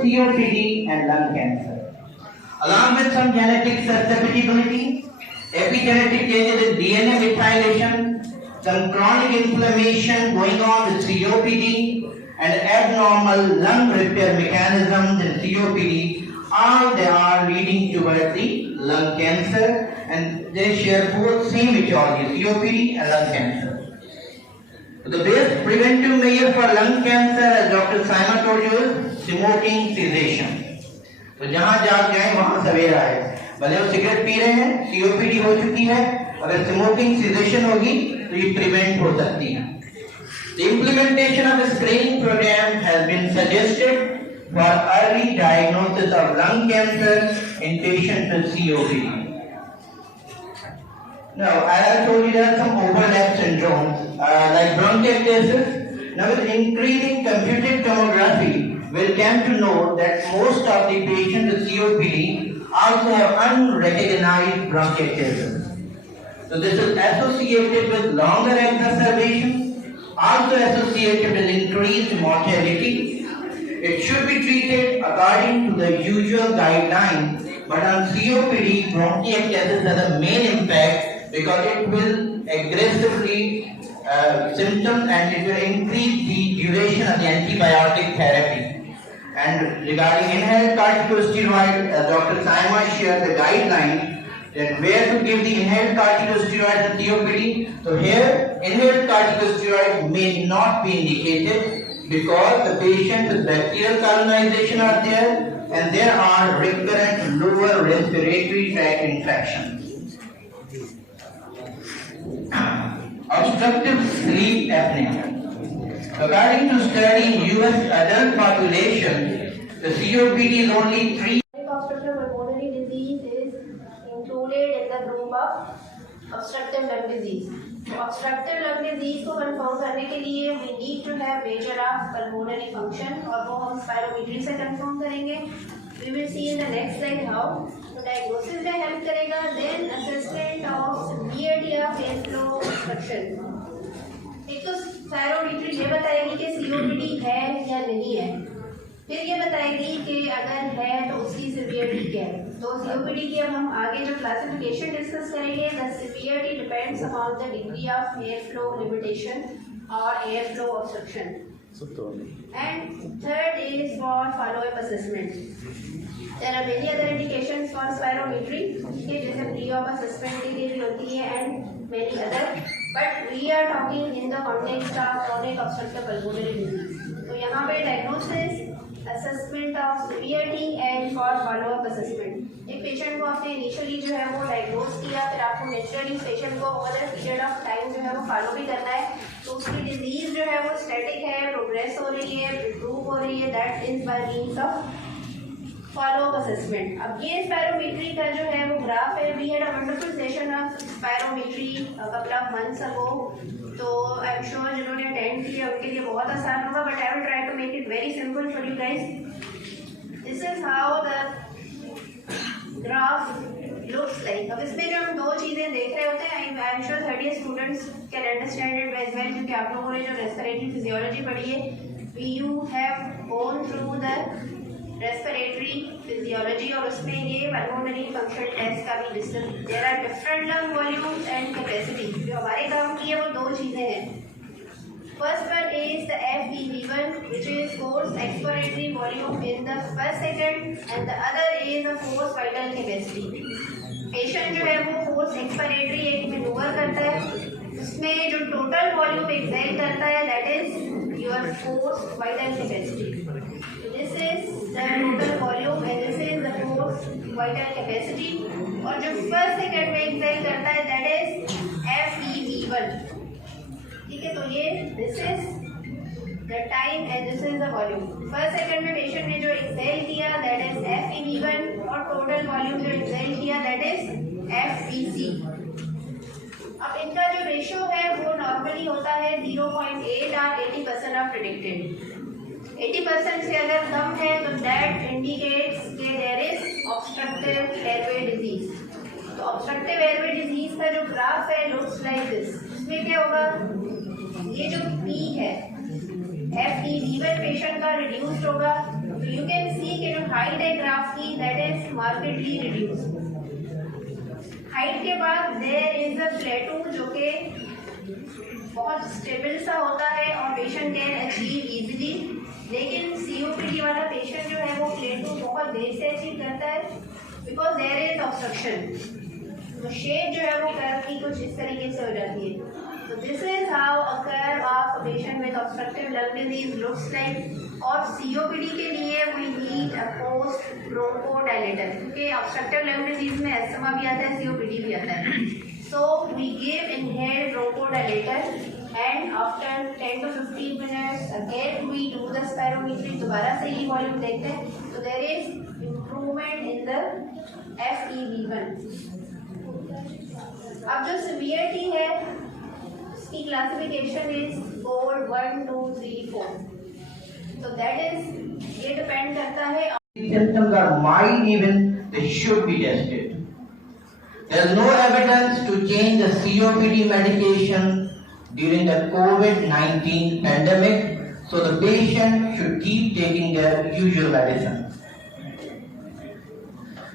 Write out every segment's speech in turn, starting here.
both COPD and lung cancer. Along with some genetic susceptibility, epigenetic changes in DNA methylation, some chronic inflammation going on with COPD, and abnormal lung repair mechanisms in COPD, all they are leading towards the lung cancer, and they share both same etiology, COPD and lung cancer. The best preventive measure for lung cancer, as Dr. Simon told you, is smoking cessation. तो जहाँ जाग जाए वहाँ सवेरा है, भले वो cigarette P रहे हैं, सीओपीडी हो चुकी है, अगर स्मोकिंग सीजेशन होगी तो ये प्रिवेंट हो सकती है. The implementation of a screening program has been suggested for early diagnosis of lung cancer in patients with COPD. Now, as I told you, there are some overlap syndromes like bronchiectasis. Now, with increasing computed tomography, we'll come to know that most of the patients with COPD also have unrecognized bronchiectasis. So, this is associated with longer exacerbations, also associated with increased mortality. It should be treated according to the usual guidelines, but on COPD, bronchiectasis has a main impact because it will aggressively symptoms and it will increase the duration of the antibiotic therapy. And regarding inhaled corticosteroid, Dr. Saima shared the guideline that where to give the inhaled corticosteroid in COPD. So here, inhaled corticosteroid may not be indicated because the patient with bacterial colonization are there and there are recurrent lower respiratory tract infections. Obstructive sleep apnea. According to study in US adult population, the COPD is only 3. Obstructive pulmonary disease is included in the group of obstructive lung disease. Obstructive lung disease को confirm करने के लिए we need to have measure of pulmonary function और वो हम spirometry से confirm करेंगे. We will see in the next slide how. तो diagnosis में help करेगा, then assessment of severity of airflow obstruction. एक तो spirometry ये बताएगी कि COPD है या नहीं है, फिर ये बताएगी कि अगर है तो उसकी severity क्या है. तो COPD की अब हम आगे जो classification discuss करेंगे, the severity depends upon the degree of airflow limitation or airflow obstruction. And third is for follow-up assessment. There are many other indications for spirometry, जैसे pre-op assessment के लिए भी होती है and many other. But we are talking in the context of chronic obstructive pulmonary disease. तो यहाँ पे diagnosis, assessment of severity and for follow-up assessment. एक patient को आपने initially जो है वो diagnose किया, फिर आपको naturally patient को over a period of time जो है वो follow भी करना है, तो उसकी disease जो है वो static है, progress हो रही है, improve हो रही है, that is by means of follow-up assessment. अब ये spirometry का जो है वो ग्राफ है. We had a wonderful session of spirometry a couple of months ago. तो I am sure जिन्होंने attend किया उनके लिए बहुत आसान होगा, but I will try to make it very simple for you guys. This is how the graph looks like. अब इसमें जो हम दो चीजें देख रहे होते हैं, I am sure 30 students can understand it as well, क्योंकि आप लोगों ने जो respiratory physiology पढ़ी है, you have gone through the respiratory physiology और उसमें ये pulmonary function test का भी discuss. There are different lung volumes and capacity. जो हमारे काम की है वो दो चीजें हैं. First one is the FEV1, which is forced expiratory volume in the first second, and the other is the forced vital capacity. Patient जो है वो forced expiratory एक में lower करता है, उसमें जो total volume exhale करता है, that is your forced vital capacity. This is the total volume and this is the forced vital capacity. और जो first second में exhale करता है, that is FEV1. ठीक है, तो ये this is the time and this is the volume. First second में patient ने जो exhale किया, that is FEV1, और total volume जो exhale किया, that is FVC. अब इनका जो रेशियो है वो नॉर्मली होता है 0.8 और 80% ऑफ प्रेडिक्टेड. 80% से अगर कम है तो that indicates कि there is obstructive airway disease. तो obstructive airway disease का जो ग्राफ है looks like this. इसमें क्या होगा, ये जो P है FEV1 पेशेंट का reduced होगा. तो you can see हाइट है ग्राफ की that is markedly reduced. Height के बाद देयर इज अ प्लेटू जो कि बहुत स्टेबल सा होता है और पेशेंट कैन अचीव इजीली, लेकिन सीओपीडी वाला पेशेंट जो है वो प्लेटू बहुत देर से अचीव करता है बिकॉज देयर इज ऑब्स्ट्रक्शन। तो शेप जो है वो कर्व की कुछ इस तरीके से हो जाती है। तो this is how a curve of a patient with obstructive lung disease looks like. और सीओपीडी के लिए we need a post bronchodilator, क्योंकि ऑब्स्ट्रक्टिव लंग डिजीज में अस्थमा भी आता है, सीओपीडी भी आता है। So we give inhaled bronchodilator and after 10 to 15 minutes again we do the spirometry, दोबारा से ही वॉल्यूम देखते हैं। तो there is improvement in the FEV1। अब जो severity है उसकी classification is code 1, 2, 3, 4। So that is ये depend करता है। Symptoms are mild, even they should be tested. There is no evidence to change the COPD medication during the COVID-19 pandemic, so the patient should keep taking their usual medicine.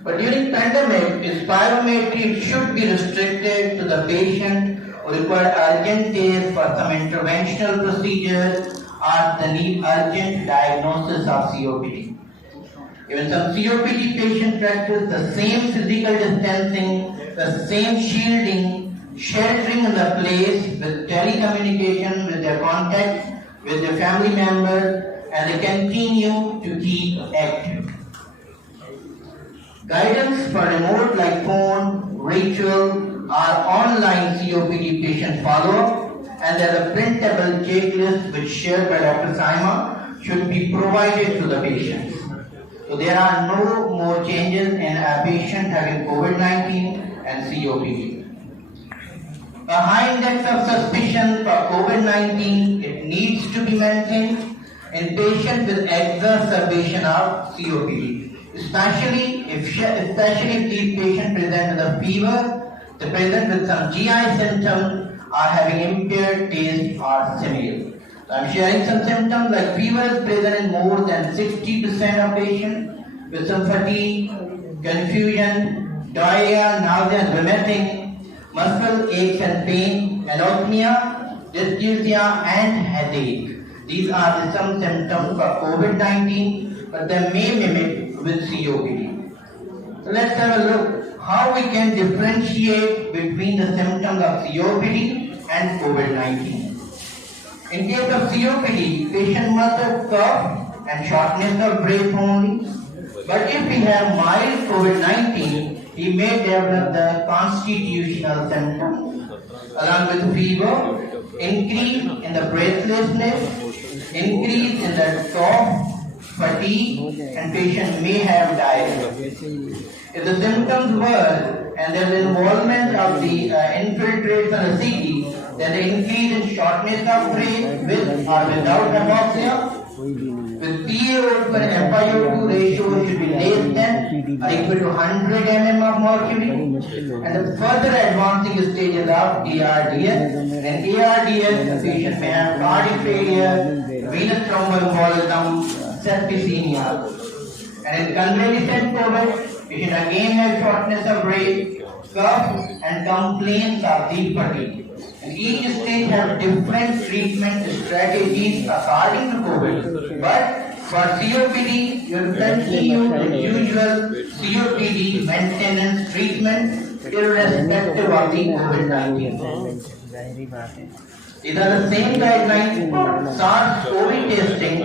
But during pandemic, spirometry should be restricted to the patient who require urgent care for some interventional procedures or the need urgent diagnosis of COPD. Even some COPD patients practice the same physical distancing, the same shielding, sheltering in the place with telecommunication with their contacts, with their family members, and they continue to keep active. Guidance for remote like phone, virtual, or online COPD patient follow-up, and there is a printable checklist which shared by Dr. Saima should be provided to the patients. So there are no more changes in a patient having COVID-19 and COPD. A high index of suspicion for COVID-19, it needs to be maintained in patients with exacerbation of COPD, especially if these patients present with a fever, they present with some GI symptoms, are having impaired taste or smell. So I'm sharing some symptoms like fever is present in more than 60% of patients with some fatigue, confusion, diarrhea, nausea, vomiting, muscle aches and pain, anosmia, dyspepsia, and headache. These are some symptoms for COVID-19, but they may mimic with COPD. So let's have a look how we can differentiate between the symptoms of COPD and COVID-19. In case of COPD, patient must have cough and shortness of breath only. But if we have mild COVID-19, he may develop the constitutional symptoms along with fever, increase in the breathlessness, increase in the cough, fatigue, and patient may have diarrhea. If the symptoms were and there is involvement of the infiltrates on the CT, then the increase in shortness of breath with or without hypoxia, with PaO2 and FiO2 ratio should be less than or equal to 100 mm of mercury, and the further advancing stages of ARDS. And ARDS, the patient may have cardiac failure, venous thromboembolism, septicemia. And in convalescent COVID, patient again has shortness of breath, cough, and complaints of deep fatigue. And each stage have different treatment strategies according to COVID. But for COPD, you continue the usual COPD maintenance treatment irrespective of the COVID-19. These are the same guidelines for SARS-CoV testing.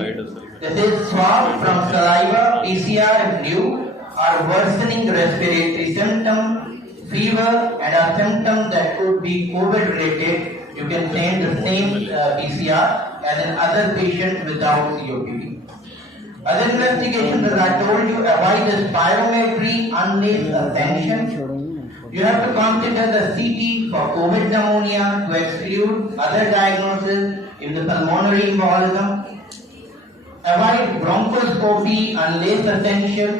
This is swab from saliva, PCR if due, or worsening respiratory symptom, fever, and a symptom that could be COVID related. You can send the same PCR as in other patients without COPD. Other investigations, as I told you, avoid the spirometry unless essential. You have to consider the CT for COVID pneumonia to exclude other diagnoses in the pulmonary embolism. Avoid bronchoscopy unless essential,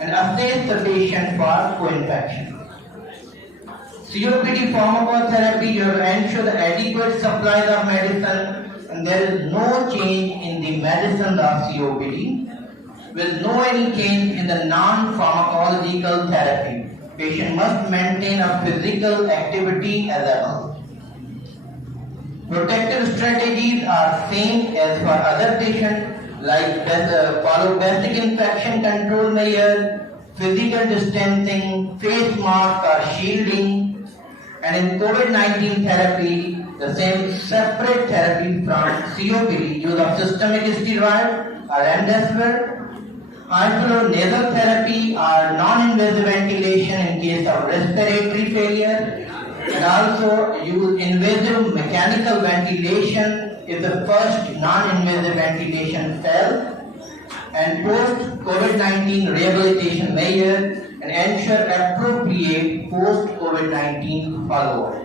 and assess the patient for co-infection. COPD pharmacotherapy, you have to ensure the adequate supplies of medicine, and there is no change in the medicine of COPD. with no any change in the non-pharmacological therapy. Patient must maintain a physical activity as a must. Protective strategies are same as for other patients like follow basic infection control measures, physical distancing, face mask or shielding, and in COVID-19 therapy, the same separate therapy from COPD, use of systemic steroid or remdesivir, high flow nasal therapy or non-invasive ventilation in case of respiratory failure, and also use invasive mechanical ventilation if the first non-invasive ventilation fails, and post-COVID-19 rehabilitation measures and ensure appropriate post-COVID-19 follow-up.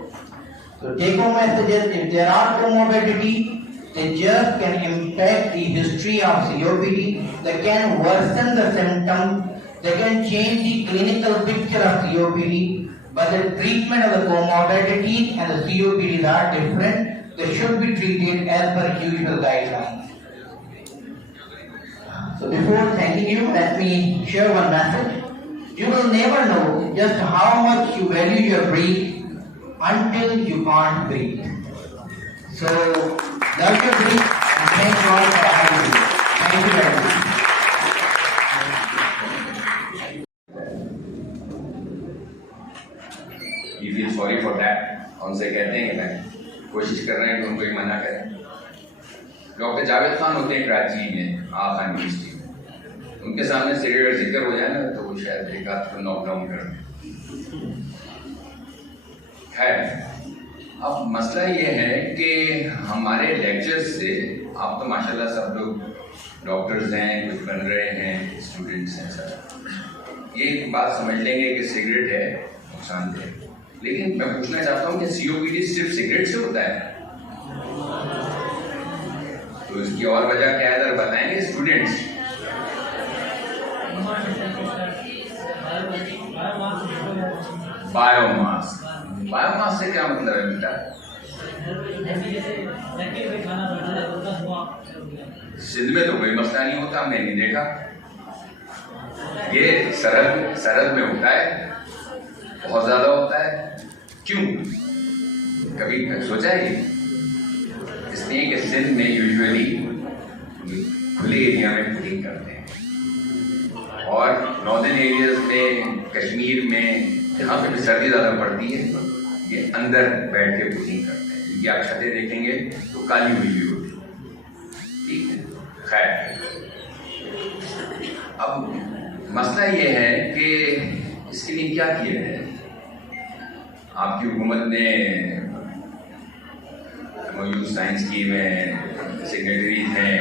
So take-home messages: if there are comorbidities, they just can impact the history of COPD, they can worsen the symptoms, they can change the clinical picture of COPD, but the treatment of the comorbidities and the COPDs are different. They should be treated as per usual guidelines. So before thanking you, let me share one message. You will never know just how much you value your breath until you can't breathe. So love your breath and thank God for having you. Thank you very much. You feel sorry for that. उनसे कहते हैं कि मैं कोशिश कर रहे हैं कि उनको ही मना करें. डॉक्टर जावेद खान होते हैं कराची में, आखा यूनिवर्सिटी में. उनके सामने सिगरेट जिक्र हो जाए ना तो वो शायद एक आध को नॉकडाउन कर दें. खैर, अब मसला ये है कि हमारे लेक्चर्स से आप तो माशाल्लाह सब लोग डॉक्टर्स हैं, कुछ बन रहे हैं, स्टूडेंट्स हैं, सब ये बात समझ लेंगे कि सिगरेट है नुकसानदेह. लेकिन मैं पूछना चाहता हूँ कि COPD सिर्फ सिगरेट से होता है? तो इसकी और वजह क्या है, जरा बताएंगे स्टूडेंट्स? बायोमास. बायोमास से क्या मतलब है बेटा? सिंध में तो कोई मसला नहीं होता, हमने नहीं देखा. ये सरहद में होता है, बहुत ज्यादा होता है. क्यों? कभी सोचा है? इसलिए कि सिंध में यूजुअली खुले एरिया में पुलिंग करते हैं और नॉर्दर्न एरियाज में, कश्मीर में, जहाँ पे भी सर्दी ज़्यादा पड़ती है, ये अंदर बैठ के पुलिंग करते हैं. इनकी आप छतें देखेंगे तो काली हुई होती है. ठीक है, खैर. अब मसला ये है कि इसके लिए क्या किया है. आपकी हुकूमत ने मौजूद साइंस स्कीम है, सिग्नेटरीज हैं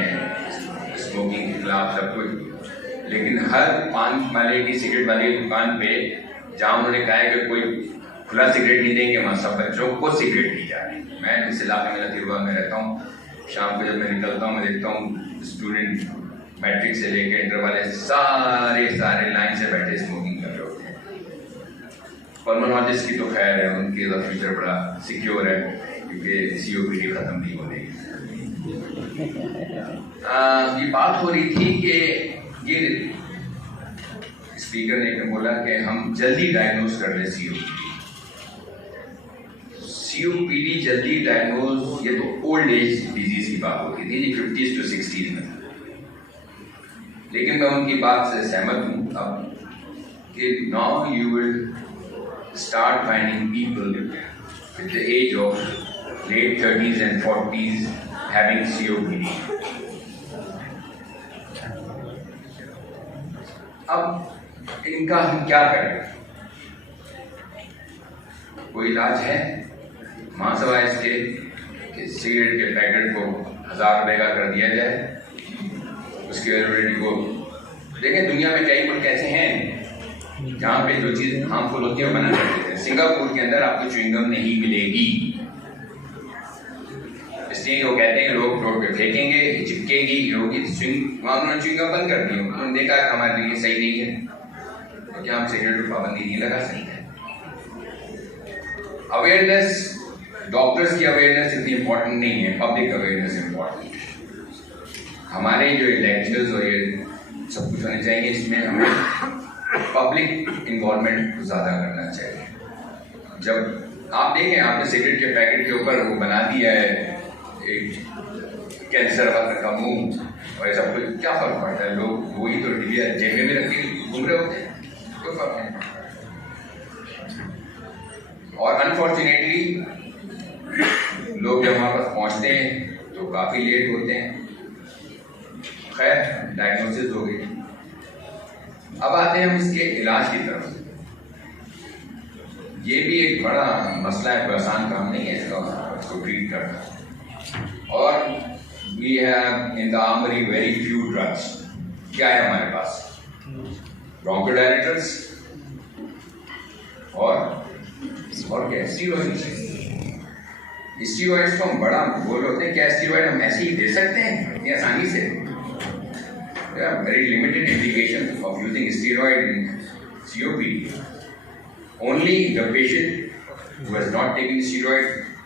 स्मोकिंग के खिलाफ, सब कुछ. लेकिन हर पान वाले की, सिगरेट वाले की दुकान पे जहाँ उन्होंने कहा है कि कोई खुला सिगरेट नहीं देंगे, वहाँ सब बच्चों को सिगरेट दी जा रही है. मैं इस इलाके में लतीफ़बाग में रहता हूँ. शाम को जब मैं निकलता हूँ मैं देखता हूँ स्टूडेंट मैट्रिक से लेकर इंटर वाले सारे लाइन से बैठे स्मोकिंग कर रहे होते हैं. पल्मोनोलॉजिस्ट की तो खैर है, उनके तो फ्यूचर बड़ा सिक्योर है क्योंकि COPD खत्म नहीं होने. ये बात हो रही थी कि ये स्पीकर ने बोला कि हम जल्दी डायग्नोज कर लें COPD जल्दी डायग्नोज. ये तो ओल्ड एज डिजीज की बात होती थी, 50s to 60s में. लेकिन मैं उनकी बात से सहमत हूँ अब कि now you will start finding people with the age of late 30s and 40s having COPD. अब इनका हम क्या करें? कोई इलाज है? महासभा इसके कि सिगरेट के पैकेट को 1000 रुपए का कर दिया जाए, उसकी वैलिडिटी को देखें. दुनिया में कई मुल्क ऐसे हैं जहाँ पे जो चीज़ हार्मफुल होती है वो मना कर देते हैं. सिंगापुर के अंदर आपको च्युइंगम नहीं मिलेगी, इसलिए वो कहते हैं लोग रोड पे फेंकेंगे, चिपकेगी, होगी. वहाँ उन्होंने च्युइंगम बंद कर दी. उन्होंने देखा कि हमारे लिए सही नहीं है, तो क्या हम सिगरेट पर पाबंदी नहीं लगा सकते? अवेयरनेस, डॉक्टर्स की अवेयरनेस इतनी इम्पोर्टेंट नहीं है, पब्लिक अवेयरनेस इम्पोर्टेंट है. हमारे जो लेक्चर्स और ये सब कुछ होने चाहिए। इसमें हमें पब्लिक इन्वॉल्वमेंट ज़्यादा करना चाहिए। जब आप देखें, आपने सिगरेट के पैकेट के ऊपर वो बना दिया है एक कैंसर वाला का मुंह और ऐसा कुछ, क्या फर्क पड़ता है? लोग वही तो डिबिया जेब में रख के घूम रहे होते हैं, कोई फर्क नहीं पड़ता। और अनफॉर्चुनेटली लोग जब वहाँ पर पहुँचते हैं तो काफ़ी लेट होते हैं। खैर, डायग्नोसिस हो गई। अब आते हैं हम इसके इलाज की तरफ। ये भी एक बड़ा मसला है, कोई आसान काम नहीं है इसको ट्रीट करना। और we have in the armoury very few drugs. क्या है हमारे पास? ब्रोंकोडायलेटर्स और क्या? स्टीरॉइड्स। स्टीरॉइड्स को हम बड़ा बोल होते हैं, क्या स्टीरॉइड हम ऐसे ही दे सकते हैं इतनी आसानी से? There are very limited indications of using steroid in COPD. Only the patient who has not taken steroid,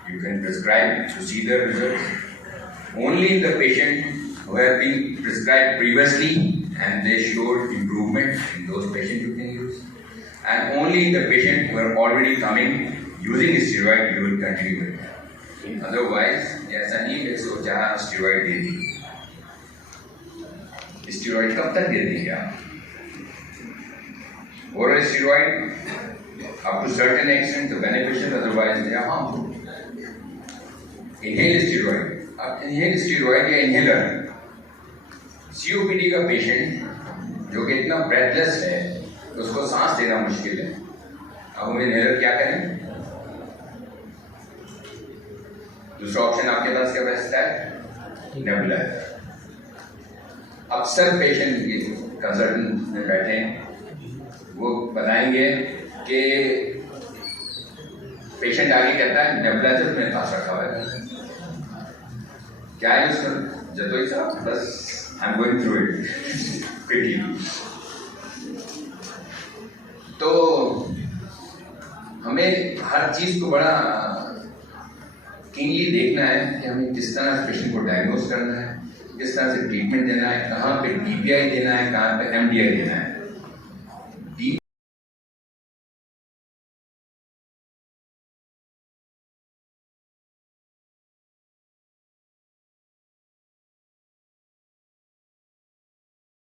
you can prescribe to see the results. Only the patient who have been prescribed previously and they showed improvement, in those patients you can use. And only the patient who are already coming using steroid, you will continue with that. Otherwise, ऐसा नहीं है कि जहाँ steroid दे दी, steroid कब तक दे देंगे आप? Oral steroid up to certain extent the beneficial, otherwise they are harmful. Inhaled steroid, अब inhaled steroid या inhaler, COPD का पेशेंट जो कि इतना ब्रेथलेस है उसको सांस लेना मुश्किल है, अब हम inhaler क्या करें? दूसरा ऑप्शन आपके पास क्या बचता है? नेबुलाइजर। अक्सर पेशेंट कंसल्टेंट में बैठे हैं, वो बताएंगे कि पेशेंट आगे कहता है नेबुलाइजर मेरे पास रखा हुआ है, क्या है उसका? जतोई साहब, बस I am going through it quickly. तो हमें हर चीज को बड़ा कीनली देखना है कि हमें किस तरह पेशेंट को डायग्नोज करना है, किस तरह से ट्रीटमेंट देना है, कहाँ पे DPI देना है, कहाँ पे MDI देना है।